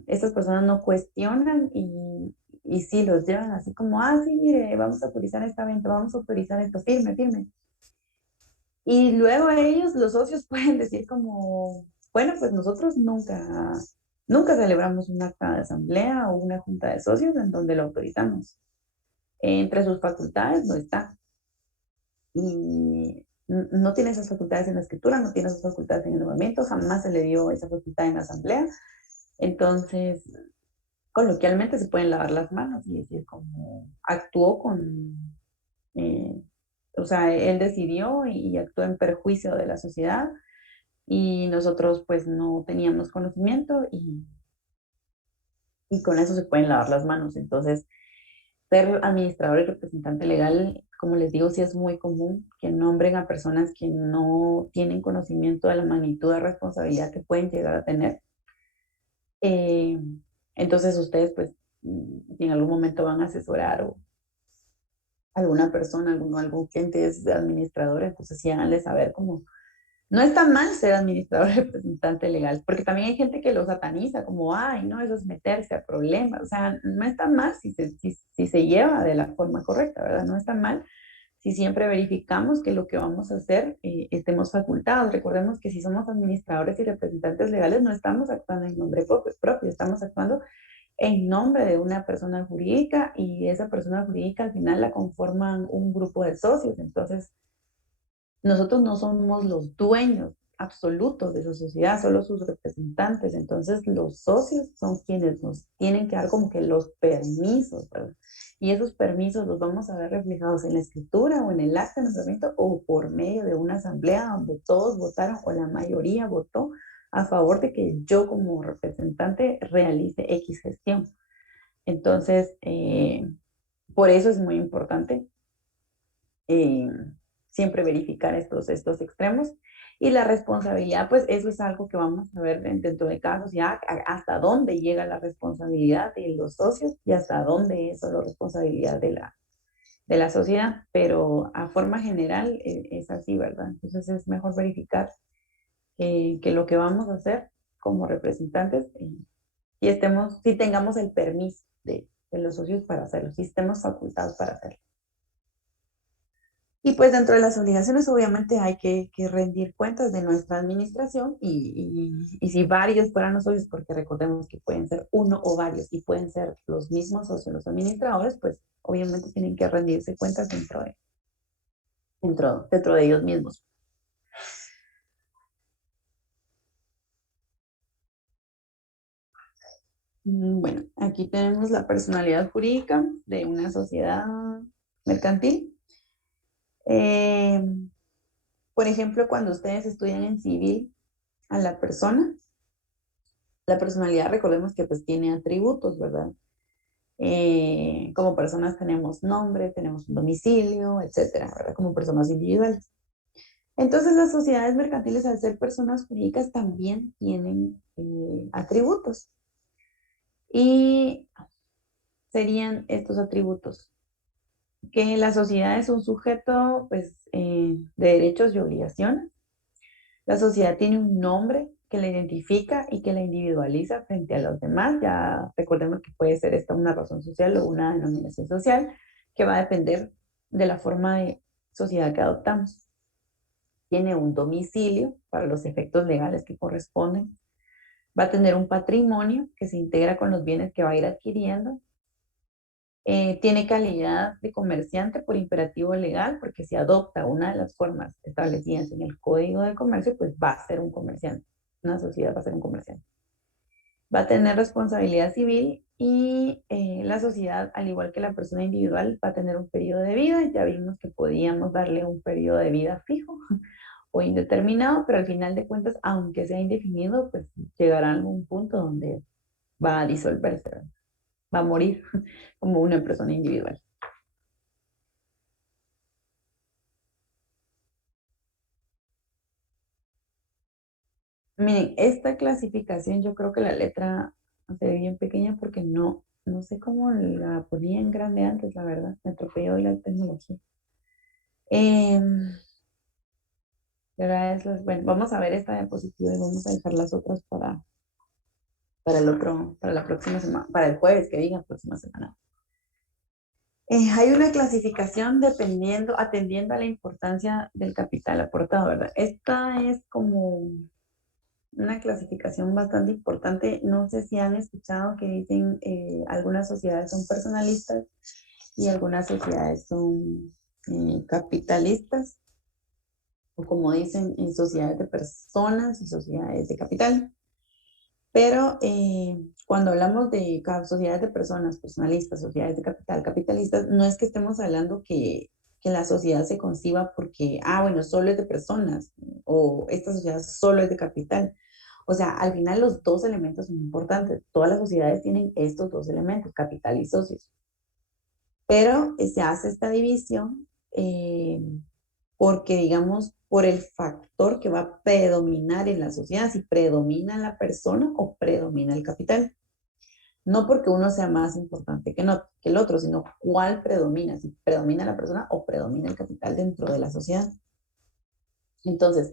estas personas no cuestionan y sí los llevan así como, ah, sí, mire, vamos a autorizar esta venta, vamos a autorizar esto, firme, firme. Y luego ellos, los socios, pueden decir como, bueno, pues nosotros nunca celebramos un acta de asamblea o una junta de socios en donde lo autorizamos. Entre sus facultades no está. Y no tiene esas facultades en la escritura, no tiene esas facultades en el nombramiento, jamás se le dio esa facultad en la asamblea. Entonces, coloquialmente se pueden lavar las manos y decir como actuó con, o sea, él decidió y actuó en perjuicio de la sociedad y nosotros pues no teníamos conocimiento y con eso se pueden lavar las manos. Entonces, ser administrador y representante legal como les digo, sí es muy común que nombren a personas que no tienen conocimiento de la magnitud de responsabilidad que pueden llegar a tener. Eh, entonces ustedes, pues, si en algún momento van a asesorar o alguna persona, algún cliente es administrador, entonces sí háganle saber cómo. No está mal ser administrador representante legal, porque también hay gente que lo sataniza como, ay, no, eso es meterse a problemas. O sea, no está mal si se lleva de la forma correcta, ¿verdad? No está mal si siempre verificamos que lo que vamos a hacer estemos facultados. Recordemos que si somos administradores y representantes legales, no estamos actuando en nombre propio, estamos actuando en nombre de una persona jurídica y esa persona jurídica al final la conforman un grupo de socios. Entonces, nosotros no somos los dueños absolutos de esa sociedad, solo sus representantes. Entonces, los socios son quienes nos tienen que dar como que los permisos, ¿verdad? Y esos permisos los vamos a ver reflejados en la escritura o en el acta de nombramiento o por medio de una asamblea donde todos votaron o la mayoría votó a favor de que yo como representante realice X gestión. Entonces, por eso es muy importante eh, siempre verificar estos extremos. Y la responsabilidad, pues eso es algo que vamos a ver dentro de cada sociedad, hasta dónde llega la responsabilidad de los socios y hasta dónde es solo responsabilidad de la sociedad. Pero a forma general es así, ¿verdad? Entonces es mejor verificar que lo que vamos a hacer como representantes, si tengamos el permiso de los socios para hacerlo, si estemos facultados para hacerlo. Y pues dentro de las obligaciones obviamente hay que rendir cuentas de nuestra administración y si varios fueran los socios, porque recordemos que pueden ser uno o varios y pueden ser los mismos socios, los administradores, pues obviamente tienen que rendirse cuentas dentro de ellos mismos. Bueno, aquí tenemos la personalidad jurídica de una sociedad mercantil. Por ejemplo, cuando ustedes estudian en civil a la personalidad, recordemos que pues tiene atributos, ¿verdad? Como personas tenemos nombre, tenemos un domicilio, etcétera, ¿verdad? Como personas individuales. Entonces, las sociedades mercantiles, al ser personas jurídicas, también tienen atributos. Y serían estos atributos: que la sociedad es un sujeto, pues, de derechos y obligaciones. La sociedad tiene un nombre que la identifica y que la individualiza frente a los demás. Ya recordemos que puede ser esta una razón social o una denominación social que va a depender de la forma de sociedad que adoptamos. Tiene un domicilio para los efectos legales que corresponden. Va a tener un patrimonio que se integra con los bienes que va a ir adquiriendo. Tiene calidad de comerciante por imperativo legal, porque si adopta una de las formas establecidas en el Código de Comercio, pues va a ser un comerciante. Una sociedad va a ser un comerciante. Va a tener responsabilidad civil y la sociedad, al igual que la persona individual, va a tener un periodo de vida. Ya vimos que podíamos darle un periodo de vida fijo o indeterminado, pero al final de cuentas, aunque sea indefinido, pues llegará a algún punto donde va a disolverse, ¿verdad? Va a morir como una persona individual. Miren, esta clasificación yo creo que la letra se ve bien pequeña porque no sé cómo la ponía en grande antes, la verdad. Me atropelló hoy la tecnología. Bueno, vamos a ver esta diapositiva y vamos a dejar las otras para la próxima semana, para el jueves, que diga próxima semana. Hay una clasificación atendiendo a la importancia del capital aportado, ¿verdad? Esta es como una clasificación bastante importante. No sé si han escuchado que dicen algunas sociedades son personalistas y algunas sociedades son capitalistas, o como dicen, sociedades de personas y sociedades de capital. Pero cuando hablamos de sociedades de personas, personalistas, sociedades de capital, capitalistas, no es que estemos hablando que la sociedad se conciba porque, bueno, solo es de personas o esta sociedad solo es de capital. O sea, al final los dos elementos son importantes. Todas las sociedades tienen estos dos elementos, capital y socios. Pero se hace esta división porque, digamos, por el factor que va a predominar en la sociedad, si predomina la persona o predomina el capital. No porque uno sea más importante que el otro, sino cuál predomina, si predomina la persona o predomina el capital dentro de la sociedad. Entonces,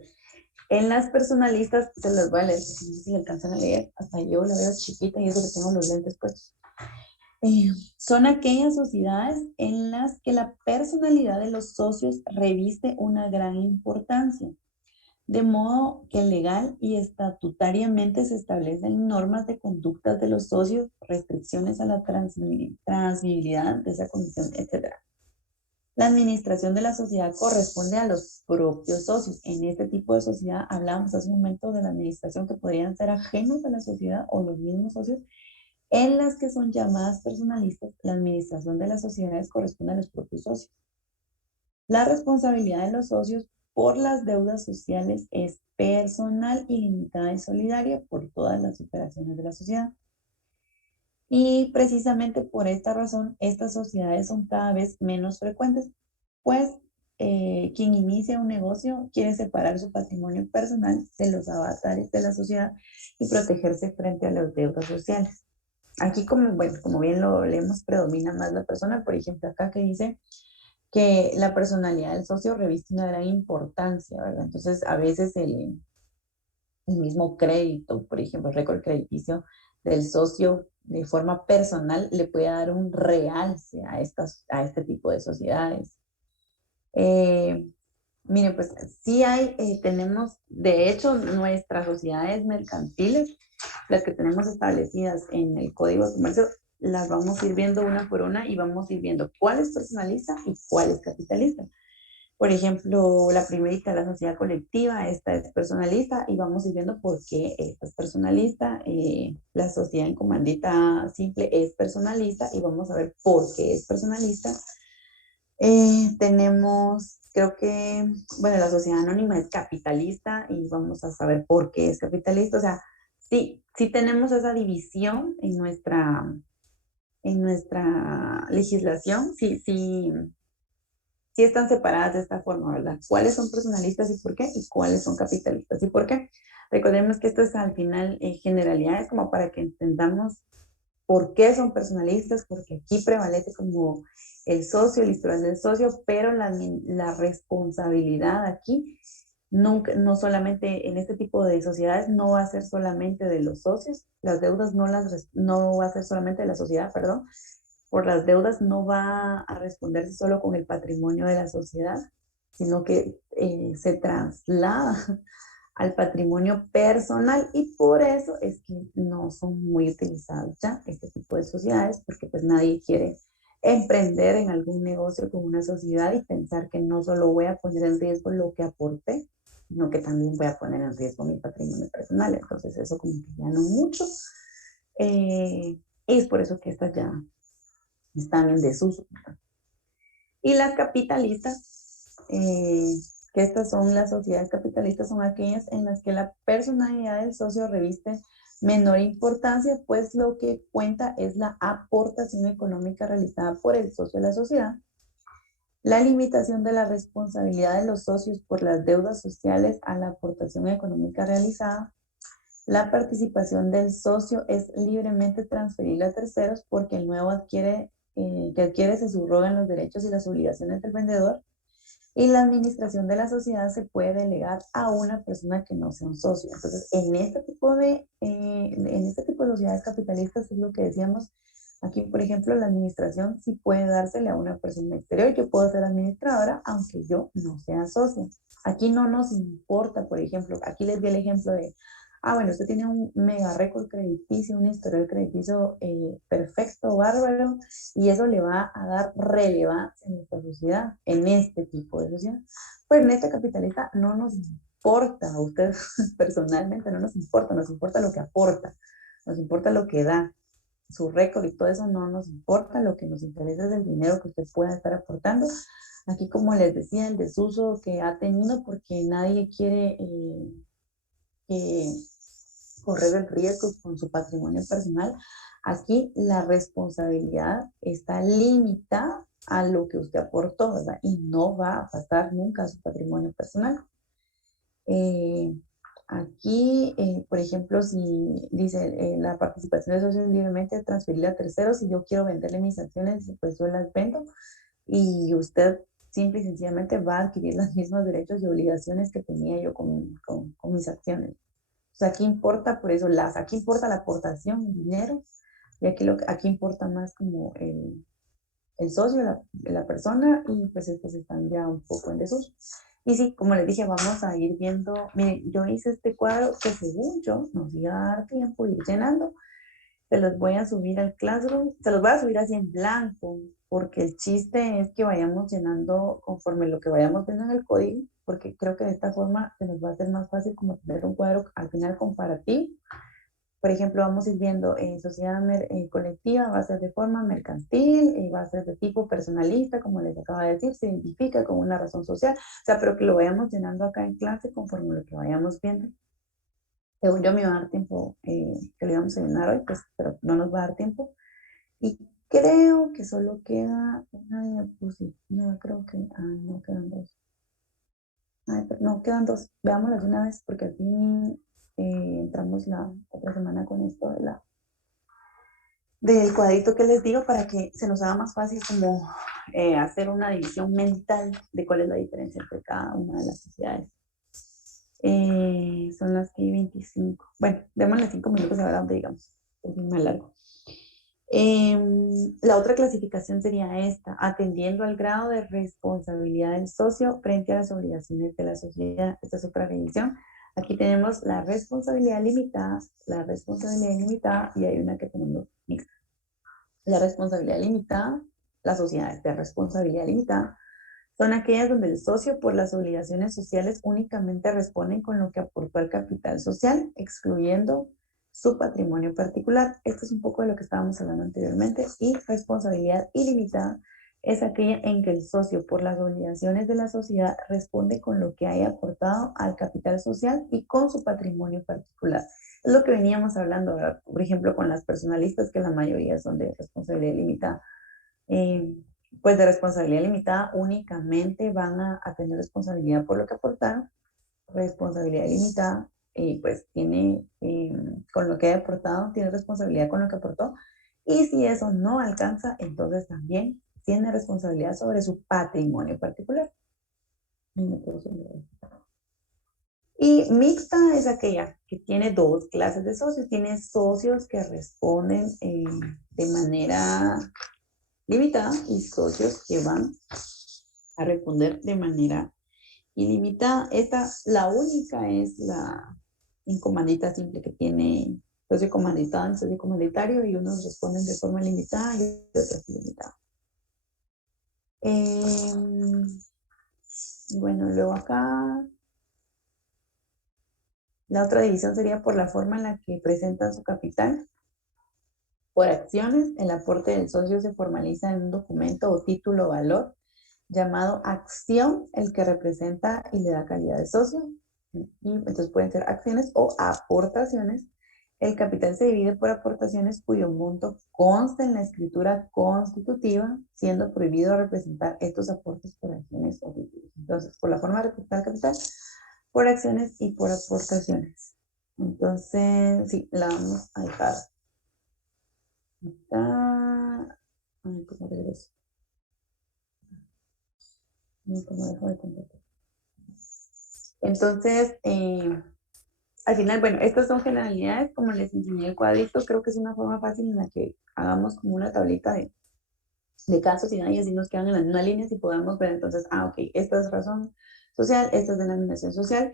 en las personalistas, se las voy a leer, no sé si alcanzan a leer, hasta yo la veo chiquita y eso que tengo los lentes puestos. Son aquellas sociedades en las que la personalidad de los socios reviste una gran importancia, de modo que legal y estatutariamente se establecen normas de conductas de los socios, restricciones a la transmisibilidad de esa condición, etc. La administración de la sociedad corresponde a los propios socios. En este tipo de sociedad hablábamos hace un momento de la administración que podrían ser ajenos a la sociedad o los mismos socios. En las que son llamadas personalistas, la administración de las sociedades corresponde a los propios socios. La responsabilidad de los socios por las deudas sociales es personal, ilimitada y solidaria por todas las operaciones de la sociedad. Y precisamente por esta razón, estas sociedades son cada vez menos frecuentes, pues quien inicia un negocio quiere separar su patrimonio personal de los avatares de la sociedad y protegerse frente a las deudas sociales. Aquí, como bien lo leemos, predomina más la persona. Por ejemplo, acá que dice que la personalidad del socio reviste una gran importancia, ¿verdad? Entonces, a veces el mismo crédito, por ejemplo, el récord crediticio del socio de forma personal le puede dar un realce a este tipo de sociedades. Miren, pues sí tenemos, de hecho, nuestras sociedades mercantiles, las que tenemos establecidas en el Código de Comercio, las vamos a ir viendo una por una y vamos a ir viendo cuál es personalista y cuál es capitalista. Por ejemplo, la primerita, la sociedad colectiva, esta es personalista y vamos a ir viendo por qué esta es personalista. La sociedad en comandita simple es personalista y vamos a ver por qué es personalista. Tenemos, creo que, bueno, la sociedad anónima es capitalista y vamos a saber por qué es capitalista. O sea, sí tenemos esa división en nuestra legislación, sí están separadas de esta forma, ¿verdad? ¿Cuáles son personalistas y por qué? Y cuáles son capitalistas y por qué. Recordemos que esto es al final generalidades como para que entendamos por qué son personalistas, porque aquí prevalece como el socio, el historial del socio, pero la responsabilidad aquí nunca, no solamente en este tipo de sociedades, no va a ser solamente de los socios, las deudas no va a ser solamente de la sociedad, perdón, por las deudas no va a responderse solo con el patrimonio de la sociedad, sino que se traslada al patrimonio personal y por eso es que no son muy utilizadas ya este tipo de sociedades, porque pues nadie quiere emprender en algún negocio con una sociedad y pensar que no solo voy a poner en riesgo lo que aporté, sino que también voy a poner en riesgo mi patrimonio personal. Entonces eso como que ya no mucho. Y es por eso que estas ya están en desuso. Y las capitalistas, que estas son las sociedades capitalistas, son aquellas en las que la personalidad del socio reviste menor importancia, pues lo que cuenta es la aportación económica realizada por el socio de la sociedad, la limitación de la responsabilidad de los socios por las deudas sociales a la aportación económica realizada. La participación del socio es libremente transferible a terceros porque el nuevo que adquiere se subrogan los derechos y las obligaciones del vendedor, y la administración de la sociedad se puede delegar a una persona que no sea un socio. Entonces, en este tipo de sociedades capitalistas es lo que decíamos aquí, por ejemplo, la administración sí puede dársele a una persona exterior. Yo puedo ser administradora aunque yo no sea socio. Aquí no nos importa, por ejemplo, aquí les di el ejemplo de bueno, usted tiene un mega récord crediticio, un historial crediticio perfecto, bárbaro, y eso le va a dar relevancia en nuestra sociedad, en este tipo de sociedad. Pero en esta capitalista no nos importa, a usted personalmente no nos importa lo que aporta, nos importa lo que da, su récord y todo eso no nos importa, lo que nos interesa es el dinero que usted pueda estar aportando. Aquí, como les decía, el desuso que ha tenido porque nadie quiere correr el riesgo con su patrimonio personal, Aquí la responsabilidad está limitada a lo que usted aportó, ¿verdad? Y no va a pasar nunca a su patrimonio personal. Aquí, por ejemplo, si dice la participación de socios libremente transferirla a terceros, si yo quiero venderle mis acciones, pues yo las vendo y usted simple y sencillamente va a adquirir los mismos derechos y obligaciones que tenía yo con mis acciones. O sea, aquí importa, por eso, aquí importa la aportación en dinero y aquí importa más como el socio, la persona, y pues estos están ya un poco en desuso. Y sí, como les dije, vamos a ir viendo, miren, yo hice este cuadro que según yo nos iba a dar tiempo ir llenando. Se los voy a subir al Classroom, se los voy a subir así en blanco, porque el chiste es que vayamos llenando conforme lo que vayamos viendo en el código, porque creo que de esta forma se nos va a hacer más fácil como tener un cuadro al final comparativo. Por ejemplo, vamos a ir viendo sociedad colectiva, va a ser de forma mercantil, va a ser de tipo personalista, como les acaba de decir, se identifica con una razón social, o sea, pero que lo vayamos llenando acá en clase conforme lo que vayamos viendo. Según yo me iba a dar tiempo, que lo íbamos a llenar hoy, pues, pero no nos va a dar tiempo. Y creo que solo queda una diapositiva, no, creo que, no, quedan dos. Ay, pero no, quedan dos, veámoslas de una vez, porque así entramos la otra semana con esto del cuadrito que les digo para que se nos haga más fácil como hacer una división mental de cuál es la diferencia entre cada una de las sociedades. Son las que 25. Bueno, démosle 5 minutos ahora donde digamos, es más largo. La otra clasificación sería esta, atendiendo al grado de responsabilidad del socio frente a las obligaciones de la sociedad. Esta es otra revisión. Aquí tenemos la responsabilidad limitada y hay una que tenemos mixta. La responsabilidad limitada, las sociedades de responsabilidad limitada, son aquellas donde el socio por las obligaciones sociales únicamente responden con lo que aportó al capital social, excluyendo su patrimonio particular. Esto es un poco de lo que estábamos hablando anteriormente. Y responsabilidad ilimitada es aquella en que el socio por las obligaciones de la sociedad responde con lo que haya aportado al capital social y con su patrimonio particular. Es lo que veníamos hablando, ¿verdad? Por ejemplo, con las personalistas, que la mayoría son de responsabilidad limitada. Pues de responsabilidad limitada únicamente van a tener responsabilidad por lo que aportaron. Responsabilidad limitada, pues tiene, con lo que haya aportado, tiene responsabilidad con lo que aportó. Y si eso no alcanza, entonces también tiene responsabilidad sobre su patrimonio particular. Y mixta es aquella que tiene dos clases de socios. Tiene socios que responden de manera limitada y socios que van a responder de manera ilimitada. Esta, la única es la en comandita simple que tiene socio comanditado y socio comanditario, y unos responden de forma limitada y otros ilimitada. Bueno, luego acá la otra división sería por la forma en la que presentan su capital. Por acciones, el aporte del socio se formaliza en un documento o título o valor llamado acción, el que representa y le da calidad de socio. Y entonces pueden ser acciones o aportaciones. El capital se divide por aportaciones cuyo monto consta en la escritura constitutiva, siendo prohibido representar estos aportes por acciones o títulos. Entonces, por la forma de representar el capital, por acciones y por aportaciones. Entonces, sí, la vamos a dejar. Acá. Ay, ¿cómo regreso? ¿Cómo dejo de completar? Entonces, al final, bueno, estas son generalidades, como les enseñé el cuadrito, creo que es una forma fácil en la que hagamos como una tablita de casos y así nos quedan en las mismas líneas y podemos ver entonces, ok, esta es razón social, esta es denominación social,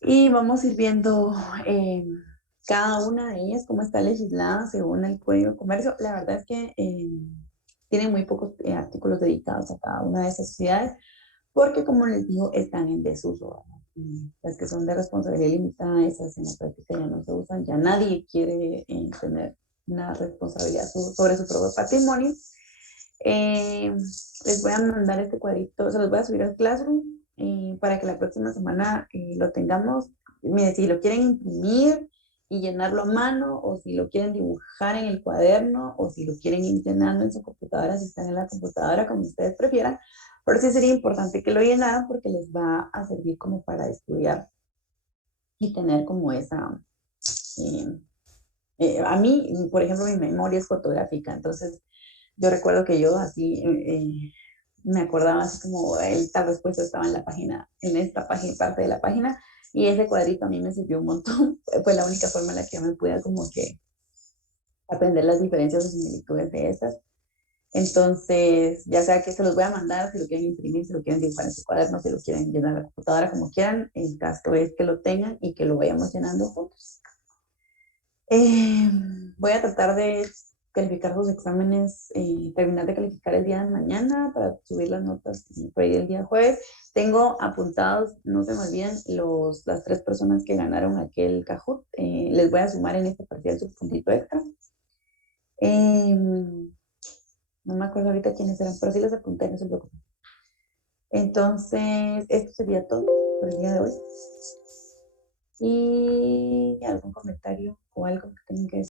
y vamos a ir viendo cada una de ellas, cómo está legislada según el Código de Comercio. La verdad es que tienen muy pocos artículos dedicados a cada una de esas sociedades, porque como les digo, están en desuso. Las que son de responsabilidad limitada, esas en la práctica ya no se usan, ya nadie quiere tener una responsabilidad sobre su propio patrimonio. Les voy a mandar este cuadrito, se los voy a subir al Classroom para que la próxima semana lo tengamos. Mire, si lo quieren imprimir, y llenarlo a mano, o si lo quieren dibujar en el cuaderno, o si lo quieren ir llenando en su computadora, si están en la computadora, como ustedes prefieran. Pero sí sería importante que lo llenaran porque les va a servir como para estudiar y tener como esa... a mí, por ejemplo, mi memoria es fotográfica, entonces yo recuerdo que yo así me acordaba así como esta respuesta estaba en la página, en esta página, parte de la página, y ese cuadrito a mí me sirvió un montón. Fue la única forma en la que yo me pude como que aprender las diferencias o similitudes de estas. Entonces, ya sea que se los voy a mandar, si lo quieren imprimir, si lo quieren dibujar en su cuaderno, si lo quieren llenar a la computadora, como quieran, el caso es que lo tengan y que lo vayamos llenando juntos. Voy a tratar de calificar sus exámenes, terminar de calificar el día de mañana para subir las notas por ahí el día jueves. Tengo apuntados, no se me olviden, las 3 personas que ganaron aquel Kahoot. Les voy a sumar en este parcial su puntito extra. No me acuerdo ahorita quiénes eran, pero sí los apunté, no se preocupen. Entonces, esto sería todo por el día de hoy. ¿Y algún comentario o algo que tengan que decir?